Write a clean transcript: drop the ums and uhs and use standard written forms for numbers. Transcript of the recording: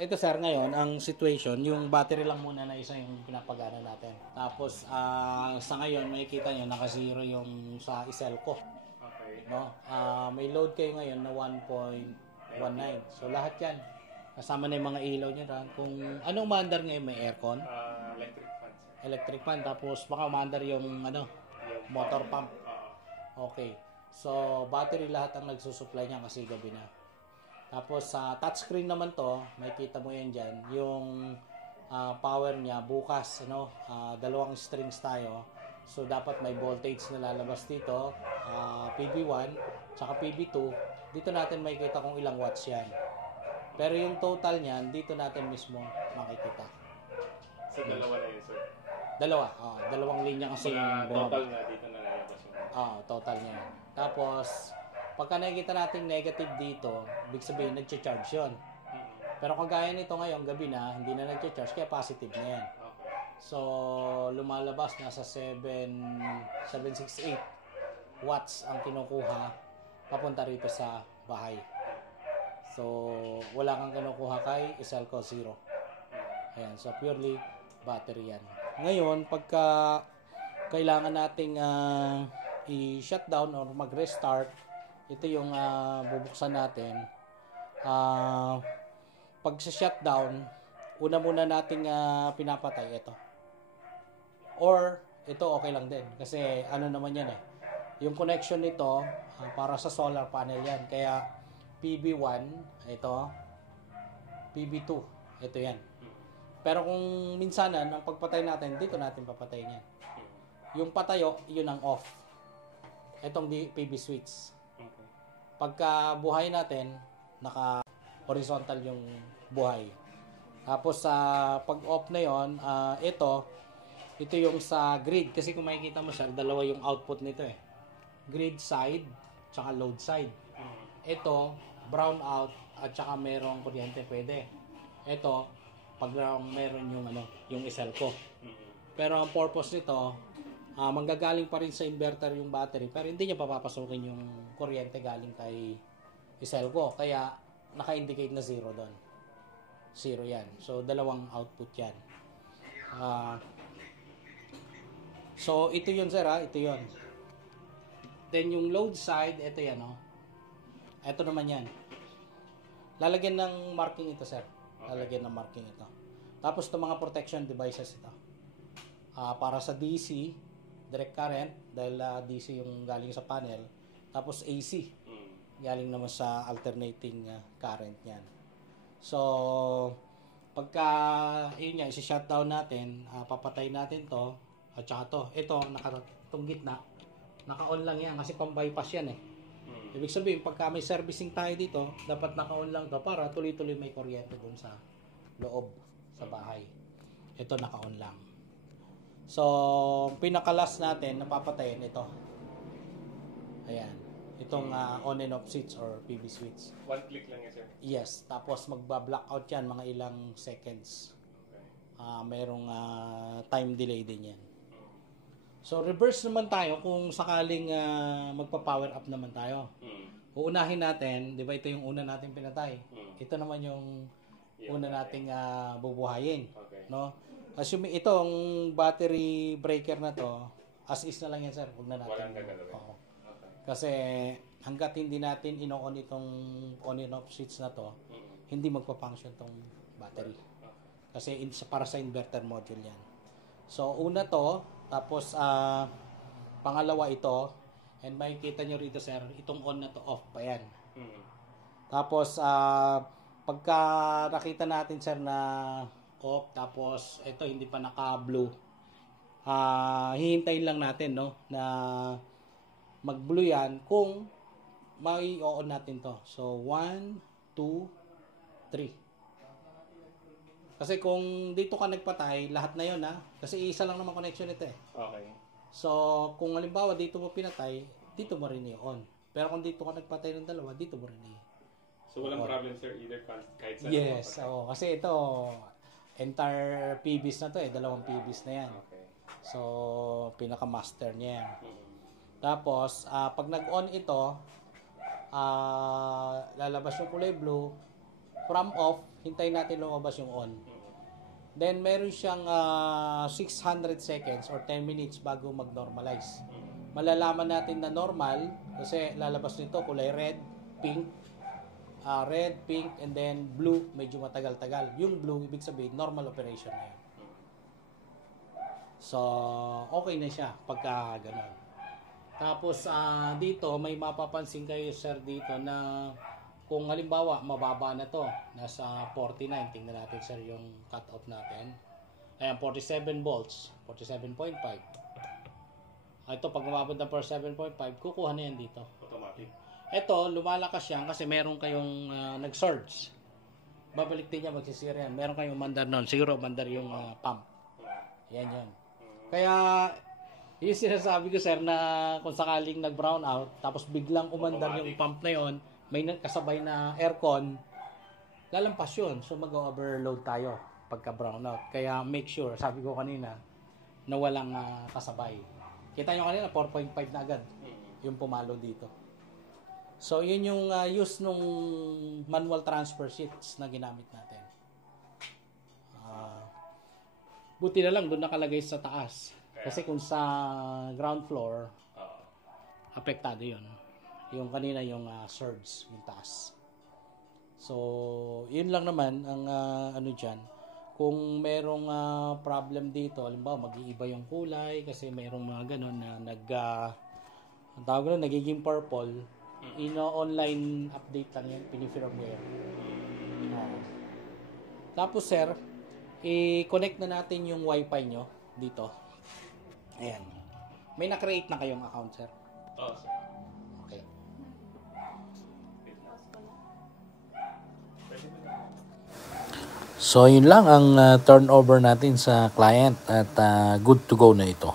Ito sir, ngayon, ang situation, yung battery lang muna na isa yung pinapagana natin. Tapos, sa ngayon, makikita nyo, naka-zero yung sa Iselco. Okay. No? May load kayo ngayon na 1.19. So, lahat yan. Kasama na yung mga ilaw nyo dyan. Kung anong maandar ngayon, may aircon? Electric fan, sir. Electric fan. Tapos, baka maandar yung motor pump. Okay. So, battery lahat ang nagsusupply niya kasi gabi na. Tapos sa touchscreen naman to, makikita mo yan dyan, yung power niya bukas, dalawang strings tayo. So dapat may voltage na lalabas dito, PB1, tsaka PB2. Dito natin makikita kung ilang watts yan. Pero yung total niyan, dito natin mismo makikita. So dalawa na yun, sir? Dalawang linya kasi yung total na dito na lalabas yun. Total niya. Tapos, pagka nakikita natin negative dito, ibig sabihin nagcha-charge yun. Pero kagaya nito ngayon, gabi na, hindi na nagcha-charge, kaya positive na yan. Okay. So, lumalabas na sa 768 watts ang kinukuha papunta rito sa bahay. So, wala kang kinukuha kay Iselco Zero. Ayan, so purely battery yan. Ngayon, pagka kailangan nating i-shutdown or mag-restart, ito yung bubuksan natin. Pag sa shutdown, una muna nating pinapatay ito. Or, ito okay lang din. Kasi ano naman yan eh. Yung connection nito, para sa solar panel yan. Kaya, PB1, ito. PB2, ito yan. Pero kung minsanan, ang pagpatay natin, dito natin papatayin yan. Yung patayo, yun ang off. Itong PB switch. Okay. Pagka buhay natin, naka-horizontal yung buhay. Tapos sa pag-off na yon, ito yung sa grid. Kasi kung makikita mo sir, dalawa yung output nito eh. Grid side, tsaka load side. Ito, brown out, at tsaka merong kuryente pwede. Ito, pag meron yung Iselco. Pero ang purpose nito, manggagaling pa rin sa inverter yung battery, pero hindi niya papapasukin yung kuryente galing kay Iselco. Kaya, naka-indicate na zero doon. Zero yan. So, dalawang output yan. So, ito yun sir Ito yun. Then, yung load side, ito yan Ito naman yan. Lalagyan ng marking ito sir. Lalagyan ng marking ito. Tapos, itong mga protection devices ito. Para sa DC, direct current, dahil DC yung galing sa panel. Tapos AC, galing naman sa alternating current yan. So, pagka yun nga, isi-shutdown natin, papatay natin to, at saka to, ito, itong gitna, naka-on lang yan kasi pang-bypass yan eh. Ibig sabihin, pagka may servicing tayo dito, dapat naka-on lang to para tuloy-tuloy may kuryente dun sa loob, sa bahay. Ito, naka-on lang. So, pinaka-last natin, napapatayin ito. Ayan. Itong on and off switch or PB switch. One click lang yan, sir? Yes. Tapos, magba-blackout yan mga ilang seconds. Okay. Merong time delay din yan. So, reverse naman tayo kung sakaling magpa-power up naman tayo. Uunahin natin, di ba ito yung una natin pinatay? Ito naman yung una nating bubuhayin. Okay. No? Assuming itong battery breaker na to, as is na lang yan sir, huwag na natin. Walang gagalawin. Okay. Kasi hanggat hindi natin ino-on itong on and off switch na to, hindi magpa-function tong battery. Kasi para sa inverter module yan. So, una to, tapos pangalawa ito, and makikita nyo rito sir, itong on na to, off pa yan. Tapos, pagka nakita natin sir na off, tapos ito hindi pa naka-blue, hihintayin lang natin no, na mag-blue yan kung mai-on natin to. So, 1, 2, 3. Kasi kung dito ka nagpatay, lahat na yon ha. Kasi isa lang naman connection nito eh. Okay. So, kung halimbawa dito mo pinatay, dito mo rin i-on. Pero kung dito ka nagpatay ng dalawa, dito mo rin i-on. So, walang problem sir, either kahit saan. Yes, kasi ito, entire PBs na to eh, dalawang PBs na yan. Okay. So, pinaka-master niya yan. Tapos, pag nag-on ito, lalabas yung kulay blue. From off, hintayin natin lumabas yung on. Then, meron siyang 600 seconds or 10 minutes bago mag-normalize. Malalaman natin na normal kasi lalabas nito kulay red, pink, and then blue, medyo matagal-tagal. Yung blue, ibig sabihin, normal operation na yun. So, okay na siya pagka gano'n. Tapos, dito, may mapapansin kayo, sir, dito na kung halimbawa, mababa na to, nasa 49, tingnan natin, sir, yung cut-off natin. Ayan, 47 volts, 47.5. Ito, pag umabot na per 7.5, kukuha na yan dito. Automatic. Ito, lumalakas yan kasi meron kayong nag-surge. Babalik din niya, magsisira yan. Meron kayong mandar noon. Siguro mandar yung pump. Yan yun. Kaya, yung sinasabi ko, sir, na kung sakaling nag-brown out, tapos biglang umandar yung pump na yon, may kasabay na aircon, lalampas yun. So, mag-overload tayo pagka brown out. Kaya, make sure, sabi ko kanina, na walang kasabay. Kita nyo kanina, 4.5 na agad yung pumalo dito. So, yun yung use nung manual transfer sheets na ginamit natin. Buti na lang doon nakalagay sa taas. Kasi kung sa ground floor, apektado yun. Yung kanina yung surge, yung taas. So, yun lang naman ang ano dyan. Kung merong problem dito, halimbawa mag-iiba yung kulay kasi merong mga ganun na ang tawag na nagiging purple, online update lang yan, pinifirmware. Tapos sir, i-connect na natin yung wifi nyo dito. Ayan. May na-create na kayong account, sir? Oo, sir. Okay. So, yun lang ang turnover natin sa client at good to go na ito.